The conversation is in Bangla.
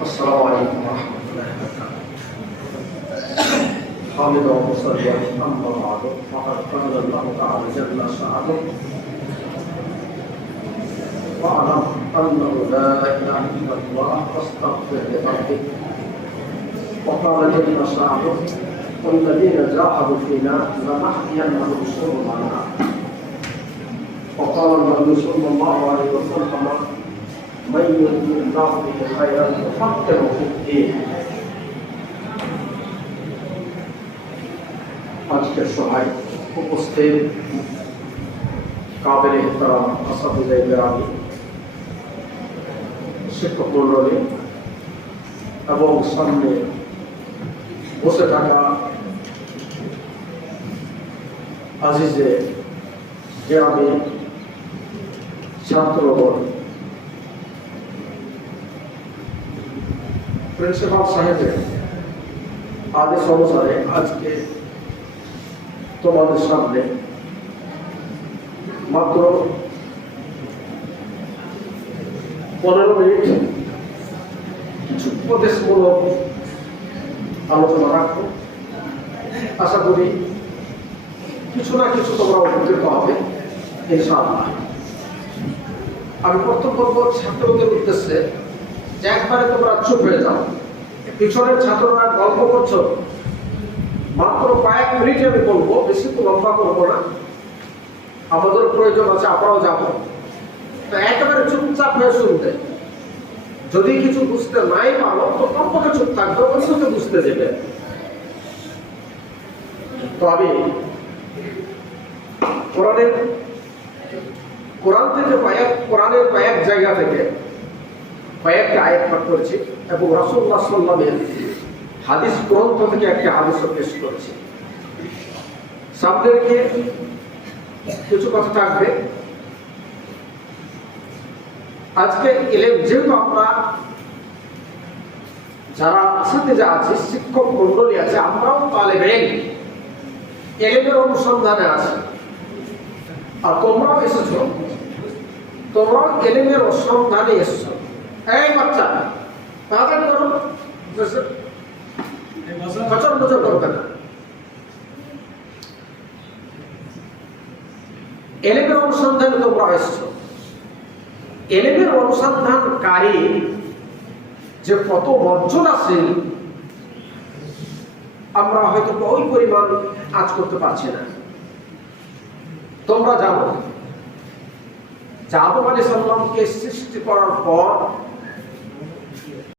السلام عليكم ورحمة الله وبركاته. حامد ومصليا أما بعد فقد قال الله تعالى جل شأنه واعلم أنه لا إله إلا الله واستغفر لربك. وقال جل شأنه والذين جاهدوا فينا لنهدينهم سبلنا. وقال النبي صلى الله عليه وسلم من يرد الله به خيرا يفقهه في الدين. আজকের সভায় উপস্থিত কাবিল ইহতারাম আসাদুল্লাহ গ্রামী শিক্ষক মণ্ডলী এবং সামনে বসে থাকা আজিজে গ্রামী ছাত্রগণ, প্রিন্সিপাল সাহেবের আদেশ অনুসারে আজকে তোমাদের সামনে মাত্র 15 মিনিট কিছু উপদেশমূলক আলোচনা রাখবো। আশা করি কিছু না কিছু তোমরা উপকৃত হবে ইনশাআল্লাহ। আমি প্রথম বলবো ছাত্রদের উদ্দেশ্যে যে একবারে তোমরা চুপ হয়ে যাও। পিছনের ছাত্ররা গল্প করছো, মাত্র কয়েক মিনিটে আমি বলবো, বেশি তো লম্বা করবো না। আমাদের প্রয়োজন আছে, আমরাও যাবো। তো একেবারে চুপচাপ হয়ে শুনতে, যদি কিছু বুঝতে নাই পারো তো কমপক্ষে চুপ থাকবে, অন্যকে বুঝতে দেবে। তো আমি কোরআন থেকে কোরআনের কয়েক জায়গা থেকে কয়েকটা আয়াত পাঠ করেছি এবং রাসূলুল্লাহ সাল্লাল্লাহু আলাইহি ওয়াসাল্লামের হাদিস গ্রন্থ থেকে একটা হাদিসও পেশ করেছি। সামনে গিয়ে কিছু কথা থাকবে। আজকে যেহেতু আমরা যারা সাথে যা আছে, শিক্ষক মন্ডলী আছে, আমরাও তালেব ইলমের অনুসন্ধানে আছি। আর তোমরাও এসেছো, তোমরাও ইলমের অনুসন্ধানে এসেছো। এই বাচ্চা তাড়াতাড়ি করো, খচর খচর করবে না। ইলমের অনুসন্ধানে তোমরা এসেছো। ইলমের অনুসন্ধানকারী যে কত মর্যাদাশীল আমরা হয়তো ওই পরিমাণ কাজ করতে পারছি না। তোমরা জানো যে আদম আলাইহিস সালামকে সৃষ্টি করার পর